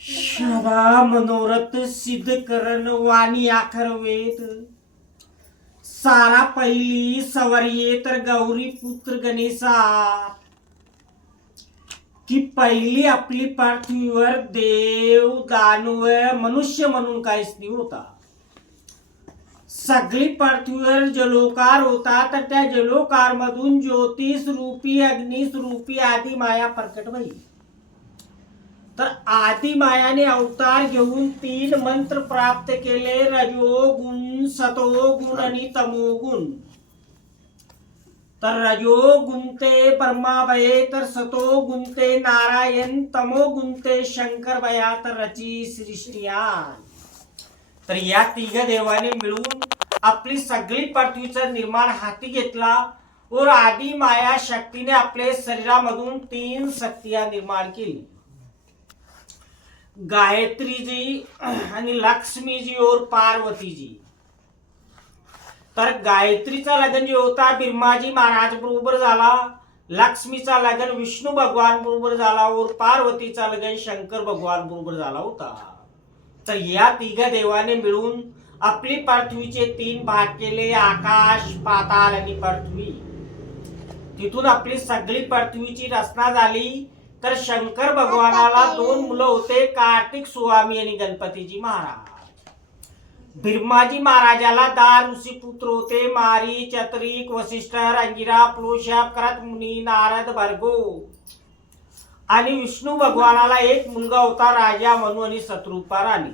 शबा मनोरथ सिद्ध करण वाणी आखर वेद सारा पहिली सवरिये तर गौरी पुत्र गणेशा की पहिली आपली पृथ्वीवर देव दानव मनुष्य म्हणून काहीच नाही होता. सगळी पृथ्वीवर जलोकार होता तर त्या जलोकार मधून ज्योतिष रूपी अग्निश रूपी आदि माया प्रकट झाली. तर आदि मायाने अवतार घेऊन 3 मंत्र प्राप्त केले, रजोगुण सतोगुण आणि तमोगुण. तर रजोगुण ते ब्रह्माबये, तर सतोगुण ते नारायण, तमोगुण ते शंकर बया, तर रची सृष्टिया. तर या 3 देवाने मिळून आपली सगळी पृथ्वीचं निर्माण हाती घेतला और आदि माया शक्तीने आपल्या शरीरामधून 3 शक्तियां निर्माण केली, गायत्री जी आणि लक्ष्मी जी और पार्वती जी. तर गायत्रीचा लग्न जे होता ब्रह्माजी महाराज बरोबर झाला, लक्ष्मीचा लग्न विष्णू भगवान बरोबर झाला और पार्वतीचा लग्न शंकर भगवान बरोबर झाला होता. तर या 3 देवाने मिळून आपली पृथ्वीचे 3 भाग केले, आकाश पाताल आणि पृथ्वी. तिथून आपली सगळी पृथ्वीची रचना झाली. तर शंकर भगवानाला 2 मुलं होते, कार्तिक स्वामी आणि गणपतीजी महाराज. ब्रह्माजी महाराजाला 10 ऋषी पुत्र होते, मारी चत्रिक वशिष्ठ अंगिरा प्लोशाप करत मुनी नारद भर्गो. आणि विष्णू भगवानाला 1 मुलगा होता, राजा मनु आणि शत्रुपा राणी.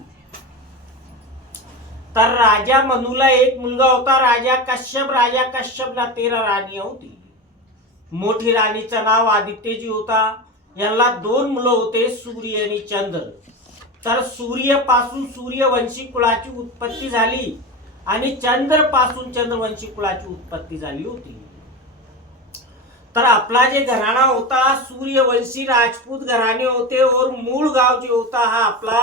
तर राजा मनुला 1 मुलगा होता, राजा कश्यपला 13 राणी होती. मोठी राणीचं नाव आदित्यजी होता. यांना 2 मुलं होते, सूर्य आणि चंद्र. तर सूर्य पासून सूर्यवंशी कुळाची उत्पत्ती झाली आणि चंद्र पासून चंद्रवंशी कुळाची उत्पत्ती झाली होती. तर आपला जे घराणा होता सूर्यवंशी राजपूत घराणे होते और मूळ गाव जे होता हा आपला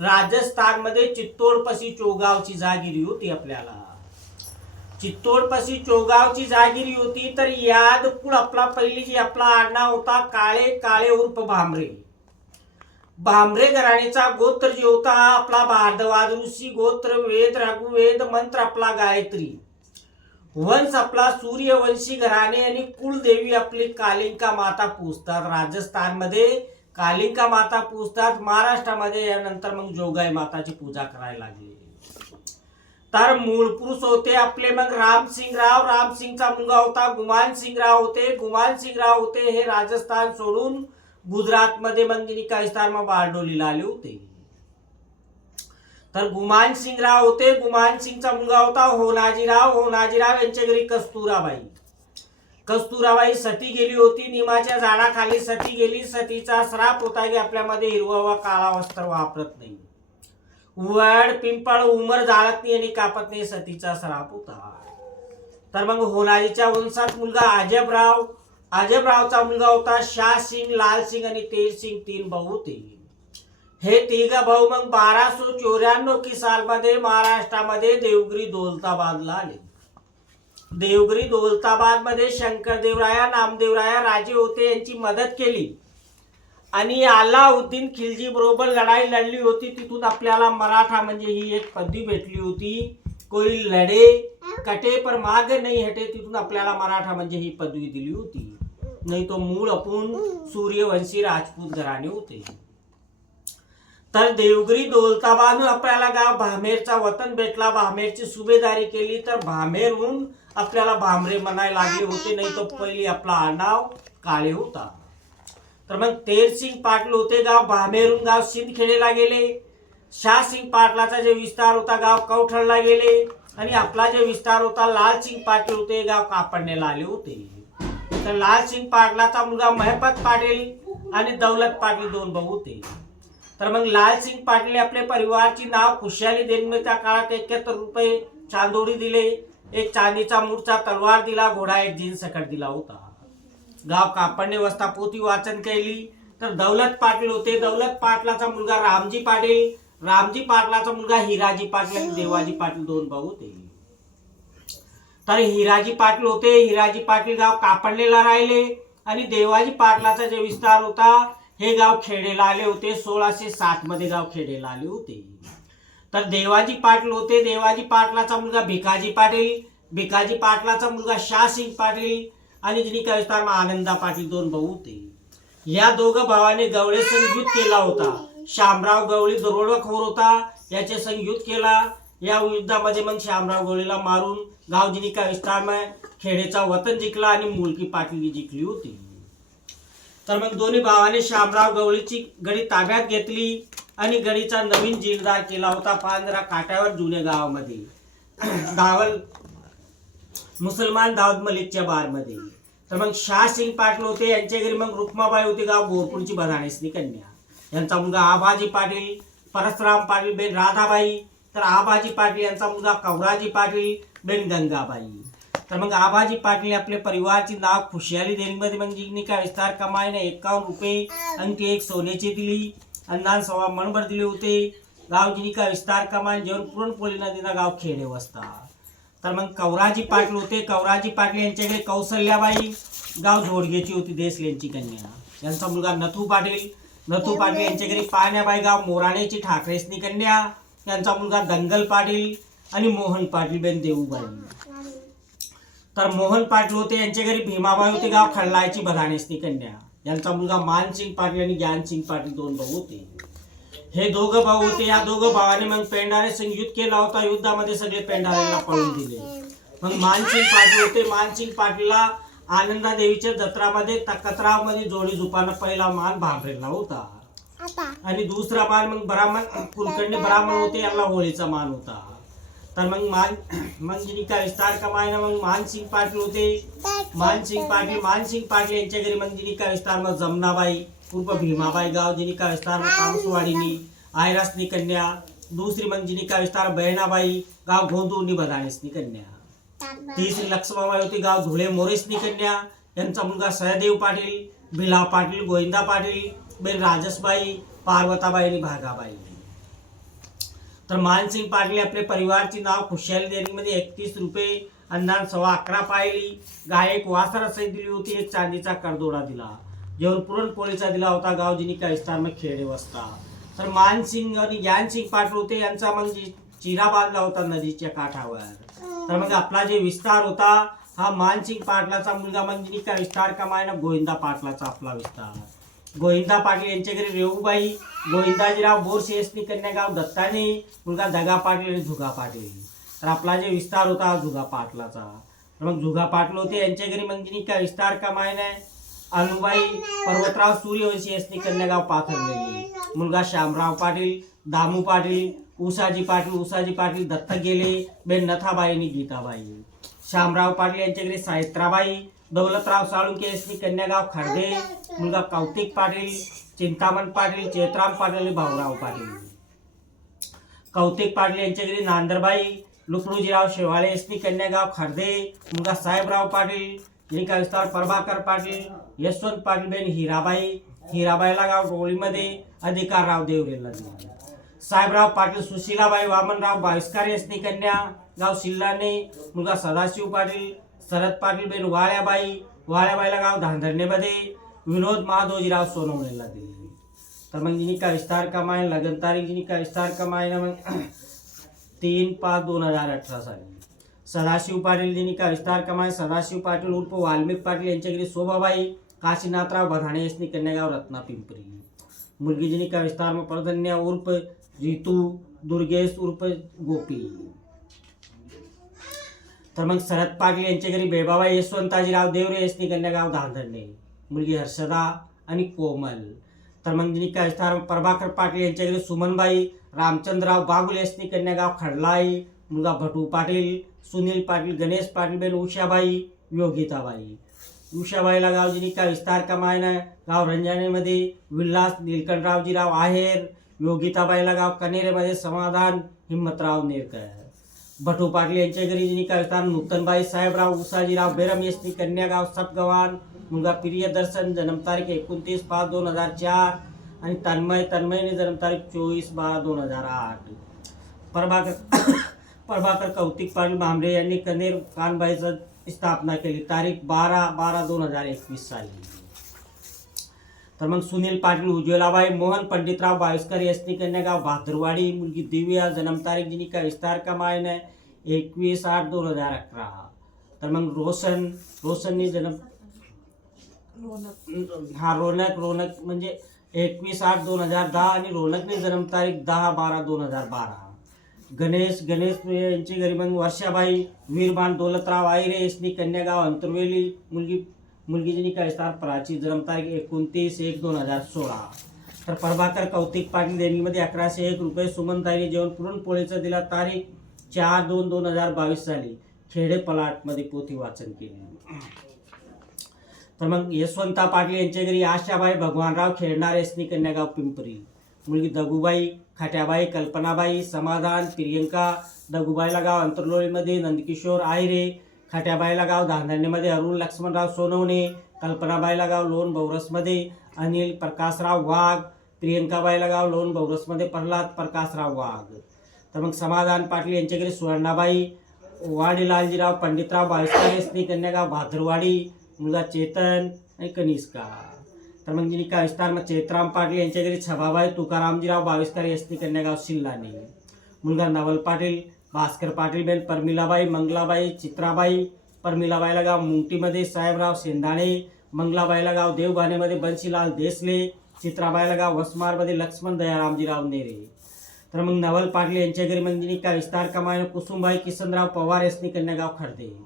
राजस्थान मध्ये चित्तोडपाशी चोगावची जागिरी होती. आपल्याला चित्तोडपाशी चोगावची जागिरी होती. तर यादपूर आपला पहिली जी आपला आडनाव होता काळे उर्फ भामरे. भामरे घराणीचा गोत्र जे होता आपला भारद्वाज ऋषी गोत्र, वेद रघुवेद मंत्र आपला गायत्री, वंश आपला सूर्यवंशी घराणे आणि कुलदेवी आपली कालिंका माता पूजतात. राजस्थान मध्ये कालिंका माता पूजतात, महाराष्ट्रामध्ये यानंतर मग जोगाई माताची पूजा करायला लागली. तर मूळ पुरुष होते आपले मग रामसिंगचा मुलगा होता गुमानसिंगराव होते. हे राजस्थान सोडून गुजरात मध्ये मंदिनिकास्थान बारडोलीला आले होते. तर गुमानसिंगराव होते. गुमानसिंगचा मुलगा होता होनाजीराव यांच्या घरी कस्तुराबाई सती गेली होती. निमाच्या झाडाखाली सती गेली. सतीचा श्राप होता की आपल्यामध्ये हिरवा व काळा वस्त्र वापरत नाही, वड पिंपळ उमर जाळत नाही आणि कापत नाही, सतीचा श्राप होता. तर मग होनाजीच्या वंशात मुलगा अजबरावचा मुलगा होता शाहसिंग, लालसिंग आणि तेरसिंग. 3 भाऊ होते. हे 3 भाऊ मग 1294 की साल मध्ये महाराष्ट्रामध्ये देवगिरी दौलताबादला आले. देवगिरी दौलताबाद मध्ये शंकरदेवराया नामदेवराया राजे होते, यांची मदत केली आणि अल्लाउद्दीन खिलजी बरोबर लढाई लढली होती. तिथून आपल्याला मराठा म्हणजे ही एक पदवी भेटली होती, कोई लढे कटे पर माग नाही हटे. तिथून आपल्याला मराठा म्हणजे ही पदवी दिली होती. नाही तो मूळ आपण सूर्यवंशी राजपूत घराणे होते. तर देवगिरी दौलताबाद आपल्याला गाव भामेरचा वतन भेटला, भामेरची सुभेदारी केली. तर भामेरहून आपल्याला भामरे म्हणायला लागले होते, नाही तो पहिली आपला आडनाव काळे होता. तर मग तेरसिंग पाटील होते, गाव भामेरून गाव सिंदखेडेला गेले. शाहसिंग पाटलाचा जे विस्तार होता गाव कवठळला गेले आणि आपला जे विस्तार होता लालसिंग पाटील होते गाव कापडनेला आले होते. तर लालसिंग पाटलाचा मुलगा महपत पाटील आणि दौलत पाटील 2 भाऊ होते. तर मग लालसिंग पाटील आपले परिवारची नाव खुशाली देणे. त्या काळात 71 रुपये चांदोडी दिले, एक चांदीचा मूठचा तलवार दिला, घोडा एक जीन सकट दिला होता. गाव कापडणे वस्ता पोथी वाचन केली. तर दौलत पाटील होते. दौलत पाटलाचा मुलगा रामजी पाटलाचा मुलगा हिराजी पाटील आणि देवाजी पाटील 2 भाऊ होते. तर हिराजी पाटील होते. हिराजी पाटील गाव कापडलेला राहिले आणि देवाजी पाटलाचा जे विस्तार होता हे गाव खेडेला आले होते. 1607 मध्ये गाव खेडेला आले होते. तर देवाजी पाटील होते. देवाजी पाटलाचा मुलगा भिकाजी पाटील, भिकाजी पाटलाचा मुलगा शाहसिंग पाटील आणि जिनी काय विस्तार आनंदा पाटील 2 भाऊ होते. या दोघं भावाने गवळे संघ युद्ध केला होता. शामराव गवळी दरोडेखोर होता, याचे संघ युद्ध केला. या युद्धामध्ये मग शामराव गवळीला मारून गाव जिनी काय विस्तार खेडेचा वतन जिंकला आणि मुलकी पाटली जिंकली होती. तर मग दोन्ही भावाने शामराव गवळीची गडी ताब्यात घेतली आणि गडीचा नवीन जिल्हादार केला होता पांजरा काट्यावर जुन्या गावामध्ये दावल मुसलमान दाऊद मलिकच्या बारमध्ये. तर मग शाहसिंग पाटील होते. यांच्या घरी मग रुक्माबाई होती, गाव बोरपूरची बधाणेसनी कन्या. यांचा मुलगा आबाजी पाटील, परशुराम पाटील बेन राधाबाई. तर आबाजी पाटील यांचा मुलगा कवराजी पाटील बेन गंगाबाई. तर मग आबाजी पाटील आपल्या परिवाराची नाव खुशाली देणीमध्ये मग जिंकणी का विस्तार कमाईने 51 रुपये अंकी 1 सोन्याची दिली. अन्नान सव्वा मनभर दिले होते. गाव जिनी का विस्तार कमाईन जेवण पुरणपोळी नदीना गाव खेडे वसता. तर मग कवराजी पाटील होते. कवराजी पाटील यांच्याकडे कौसल्याबाई गाव जोडगेची होती, देसलेंची कन्या. यांचा मुलगा नथू पाटील, नथू पाटील यांच्याकडे पाण्याबाई गाव मोराणेची ठाकरेसनी कन्या. यांचा मुलगा दंगल पाटील आणि मोहन पाटील बेन देऊबाई. तर मोहन पाटील होते. यांच्या घरी भीमाबाई होते, गाव खडलायची बधाणेसनी कन्या. यांचा मुलगा मानसिंग पाटील आणि ज्ञानसिंग पाटील 2 भाऊ होते. हे दोघं भाऊ होते. या दोघं भावाने मग पेंढारे संघ युद्ध केला होता. युद्धामध्ये सगळे पेंढाऱ्यांना पळून दिले. मग मानसिंग पाटील होते. मानसिंग पाटीलला आनंदा देवीच्या जत्रामध्ये तकतराव मध्ये जोडी झुपाना पहिला मान भांबरेला होता आणि दुसरा मान मग ब्राह्मण कुलकर्णी ब्राह्मण होते, यांना होळीचा मान होता. तर मग जिनी का विस्तार कमायना मग मानसिंग पाटील होते. मानसिंग पाटील यांच्या घरी मग जिनी का विस्तार मग जमनाबाई उर्फ भीमाबाई गाव जिनी का विस्तार तामसवाडीनी आयरासनी कन्या. दुसरी मग जिनी का विस्तार बहिणाबाई गाव गोंदूरनी बधाणेसनी कन्या. तिसरी लक्ष्माबाई होती, गाव धुळे मोरेसनी कन्या. यांचा मुलगा सहदेव पाटील, भिला पाटील, गोविंदा पाटील बेन राजसबाई, पार्वताबाई आणि भागाबाई. तर मानसिंग पाटील आपल्या परिवारची नाव खुशाली देणीमध्ये 31 रुपये अन्नान 11.25 पाहिली. गाय एक वासरा सहित दिली होती. एक चांदीचा करदोडा दिला. जेवण पुरणपोळीचा दिला होता. गाव जिनी का विस्तार मग खेडे वसता. तर मानसिंग आणि ज्ञानसिंग पाटील होते. यांचा मग चिरा बांधला होता नदीच्या काठावर. तर मग आपला जे विस्तार होता हा मानसिंग पाटलाचा मुलगा मग जिनी का विस्तार कमायना गोविंदा पाटलाचा आपला विस्तार. गोविंदा पाटील यांच्या घरी रेऊबाई, गोविंदाजीराव बोरसेसनी कन्या गाव दत्ताने, मुलगा दगा पाटील आणि झुगा पाटील. तर आपला जे विस्तार होता हा झुगा पाटलाचा. तर मग झुगा पाटील होते. यांच्या घरी मग जिनी का विस्तार कमायना अनुबाई पर्वतराव सूर्यवंशी यांनी कन्या गाव पाथरलेली. मुलगा शामराव पाटील, दामू पाटील, उसाजी पाटील दत्तक गेले बेन नथाबाई आणि गीताबाई. शामराव पाटील यांच्या घरी साहित्राबाई, दौलतराव साळुंके यांनी कन्या गाव खर्दे. मुलगा कौतिक पाटील, चिंतामण पाटील, चेतराम पाटील आणि भाऊराव पाटील. कौतिक पाटील यांच्या घरी नांदरबाई, लुकडूजीराव शेवाळे यांनी कन्या गाव खर्दे. मुलगा साहेबराव पाटील, जिनी का विस्तार प्रभाकर पाटील, यशवंत पाटील बेन हिराबाई. हिराबाईला गाव डोळीमध्ये अधिकारराव देवरेला दिला. साहेबराव पाटील, सुशीलाबाई वामनराव बाविस्कार यांनी कन्या गाव शिल्लाने. मुलगा सदाशिव पाटील, शरद पाटील बेन वाळ्याबाईला गाव धांधरणेमध्ये. विनोद महादोजीराव सोनवणेला दिले. तर मग जिनी का विस्तार कमाय लगन तारीख जिनी का विस्तार कमाय ना मग 3/5/2018 साली. सदाशिव पाटील जिनी का विस्तार कमाय सदाशिव पाटील उर्फ वाल्मिक पाटील यांच्या घरी शोभाबाई, काशीनाथराव बधाणे यांनी कन्या गाव रत्ना पिंपरी. मुलगी जिनी का विस्तार में परधन्या उर्फ रितू, दुर्गेश उर्फ गोपी. तर मग शरद पाटील यांच्या घरी बेबाबाई यशवंताजीराव देवरे यांनी कन्या गाव धांधरणे. मुलगी हर्षदा आणि कोमल. तर मग जिनी का विस्तार प्रभाकर पाटील यांच्या घरी सुमनबाई, रामचंद्रराव बागुल यांनी कन्या गाव खडलाई. मुलगा भटू पाटील, सुनील पाटील, गणेश पाटील बेन उषाबाई, योगिताबाई. उषाबाईला गाव जिनी का विस्तार कमायना गाव रंजनेमध्ये. विलास नीलकंठरावजीराव आहेर. योगिताबाईला गाव कनेरेमध्ये समाधान हिम्मतराव नेरकर. भटू पाटील यांच्या घरी जिनी का विस्तार नूतनबाई साहेबराव उसाजीराव बेरम यांनी कन्या गाव सपगव्हाण. मुलगा प्रियदर्शन, जन्मतारीख 29/5/2004 आणि तन्मयने जन्मतारीख 24/12/2008. प्रभाकर कौतिक पाटील भांबरे यांनी कनेर कानबाईचं स्थापना केली तारीख 12/12/2021 साली. तर मग सुनील पाटील उज्ज्वलाबाई मोहन पंडितराव बाविस्कर यसनी कन्या गाव भादरवाडी मुलगी दिव्या जन्मतारीख जिनी का विस्तार का मायन आहे 21/8/2011. तर मग रोशननी जन्म रोनक म्हणजे 21/8/2010 आणि रोनकने जन्मतारीख 10/12/2012. गणेश यांची घरी मग वर्षाबाई वीरबान दौलतराव आहिरे यसनी कन्या गाव अंतरवेली मुलगी जिनी का विस्तार प्राची जन्मतारीख 29/1/2016. तर प्रभाकर कौतिक पाटील देणगीमध्ये 1101 रुपये सुमनताईने जेवण पुरणपोळीचं दिला तारीख 4/2/2022 साली खेडे पलाटमध्ये पोथी वाचन केले. तर मग यशवंता पाटील यांच्या घरी आशाबाई भगवानराव खेळणार यसनी कन्यागाव पिंपरी मुलगी दगुबाई खाट्याबाई कल्पनाबाई समाधान प्रियंका दगुबाईला गाव अंतरलोळीमध्ये नंदकिशोर आहिरे खाट्याबाईला गाव धांदण्यामध्ये अरुण लक्ष्मणराव सोनवणे कल्पनाबाईला गाव लोण बौरसमध्ये अनिल प्रकाशराव वाघ प्रियंकाबाईला गाव लोण बौरसमध्ये प्रल्हाद प्रकाशराव वाघ. तर मग समाधान पाटील यांच्या घरी सुवर्णाबाई वाडीलालजीराव पंडितराव बाविस्कर यसनी कन्यागाव भादरवाडी मुलगा चेतन आणि कनिष्का. तर मग जिनी का विस्तार मग चैत्राम पाटील यांच्या घरी छबाबाई तुकारामजीराव बाविस्कर यसनी कन्यागाव शिल्लाने मुलगा नवल पाटील भास्कर पाटील बेन परमिलाबाई मंगलाबाई चित्राबाई परमिलाबाईला गाव मुंगटीमध्ये साहेबराव सेंदाणे मंगलाबाईला गाव देवबानेमध्ये बन्सीलाल देसले चित्राबाईला गाव वसमारमध्ये लक्ष्मण दयारामजीराव नेरे. तर मग नवल पाटील यांच्या घरी मंजिनी का विस्तार कमायन कुसुमबाई किसनराव पवार यसनी कन्यागाव खडदे.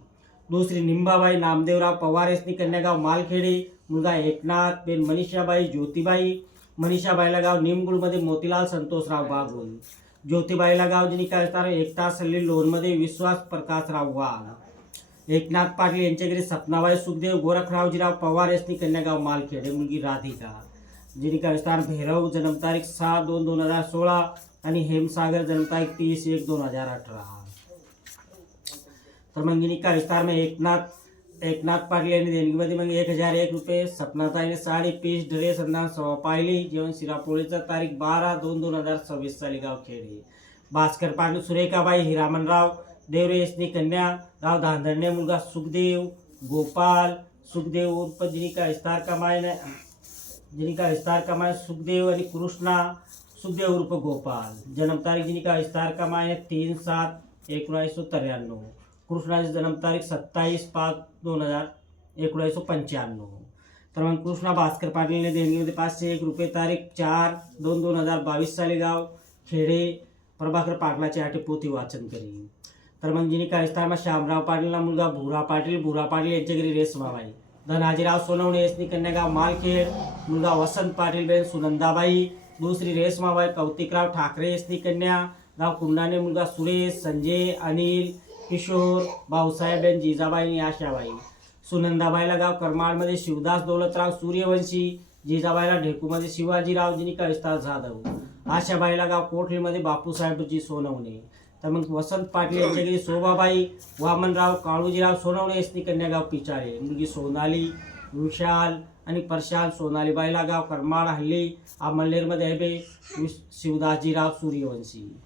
दुसरी निंबाबाई नामदेवराव पवार यसनी कन्यागाव मालखेडे मुलगा एकनाथ बेन मनीषाबाई ज्योतिबाई मनीषाबाईला गाव निमगुळमध्ये मोतीलाल संतोषराव बागुल ज्योतिबाईला गाव जिनी का विस्तार एकता सल्ली लोणमध्ये विश्वास प्रकाशराव वाघ. एकनाथ पाटील यांच्या घरी सपनाबाई सुखदेव गोरखरावजीराव पवार यसनी कन्यागाव मालखेडे मुलगी राधिका जिनी का विस्तार भैरव जन्मतारीख 6/2/2016 आणि हेमसागर जन्मतारीख 30/1/2018. तर मग जिनी का विस्तार में एकनाथ पाटील यांनी देणगीमध्ये मग 1001 रुपये सपनाताईने साडी पीस ड्रेस अंदाज सवा पाहिली जेवण शिरापोळीचा तारीख 12/2/2026 साली गाव खेडे. भास्कर पाटील सुरेखाबाई हिरामनराव देवरे यसनी कन्या गाव धांदणे मुलगा सुखदेव गोपाल सुखदेव उर्फ जिनी का विस्तार कमाय सुखदेव आणि कृष्णा सुखदेव उर्फ गोपाल जन्मतारीख जिनी का विस्तार कमाय 3/7/1993 कृष्णाची जन्मतारीख 27/5/1995. तर मग कृष्णा भास्कर पाटीलने देणगीमध्ये 501 रुपये तारीख 4/2/2022 साली गाव खेडे प्रभाकर पाटलाची आठी पोथी वाचन करी. तर मग जिनी का विस्तार मग श्यामराव पाटीलला मुलगा भुरा पाटील यांच्या घरी रेसमाबाई धनाजीराव सोनवणे यसनी कन्यागाव मालखेड मुलगा वसंत पाटील बेन सुनंदाबाई दुसरी रेसमाबाई कौतिकराव ठाकरे यसनी कन्या गाव कुंडाने मुलगा सुरेश संजय अनिल किशोर भाऊसाहेब बेन जिजाबाई आणि आशाबाई. सुनंदाबाईला गाव करमाळमध्ये शिवदास दौलतराव सूर्यवंशी जिजाबाईला ढेकूमध्ये शिवाजीराव जिनी का विस्तार जाधव आशाबाईला गाव कोठलीमध्ये बापूसाहेबजी सोनवणे. तर मग वसंत पाटील यांच्या घरी शोभाबाई वामनराव काळूजीराव सोनवणे यसनी कन्यागाव पिचाळे मुलगी सोनाली विशाल आणि प्रशांत सोनालीबाईला गाव करमाळ हल्ली अमळनेरमध्ये आहे शिवदासजीराव सूर्यवंशी.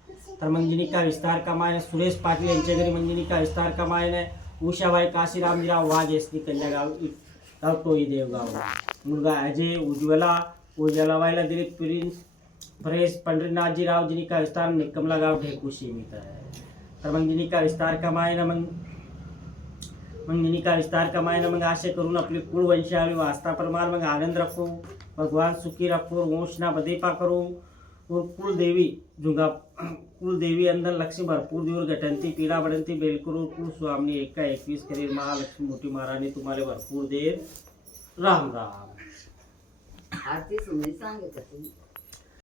तर मंजिनी का विस्तार कमायने सुरेश पाटील यांच्या घरी मंजिनी का विस्तार कमायने उषाबाई काशीरामजीराव वाघ यसनी कन्यागाव गाव टोई देवगाव मुलगा अजय उज्ज्वलाबाईला दिलीप प्रेस पंढरीनाथजीराव जिनी का विस्तार निकमला गाव ढेकू सीमित आहे. तर मग जिनी का विस्तार कमायनं मग असे करून आपली कुळवंशावली वास्ता प्रमाण मग आनंद रखो भगवान सुखी रखो वंशना बदेपा करो और कुलदेवी अंदर लक्ष्मी भरपूर दिवस घटनती पीड़ा बढ़ती बेलकुरु कुल स्वामी 21 करीर महालक्ष्मी मोठी महाराणी तुम्हाला भरपूर देर राम राम. आरती सुनी सांगत होती.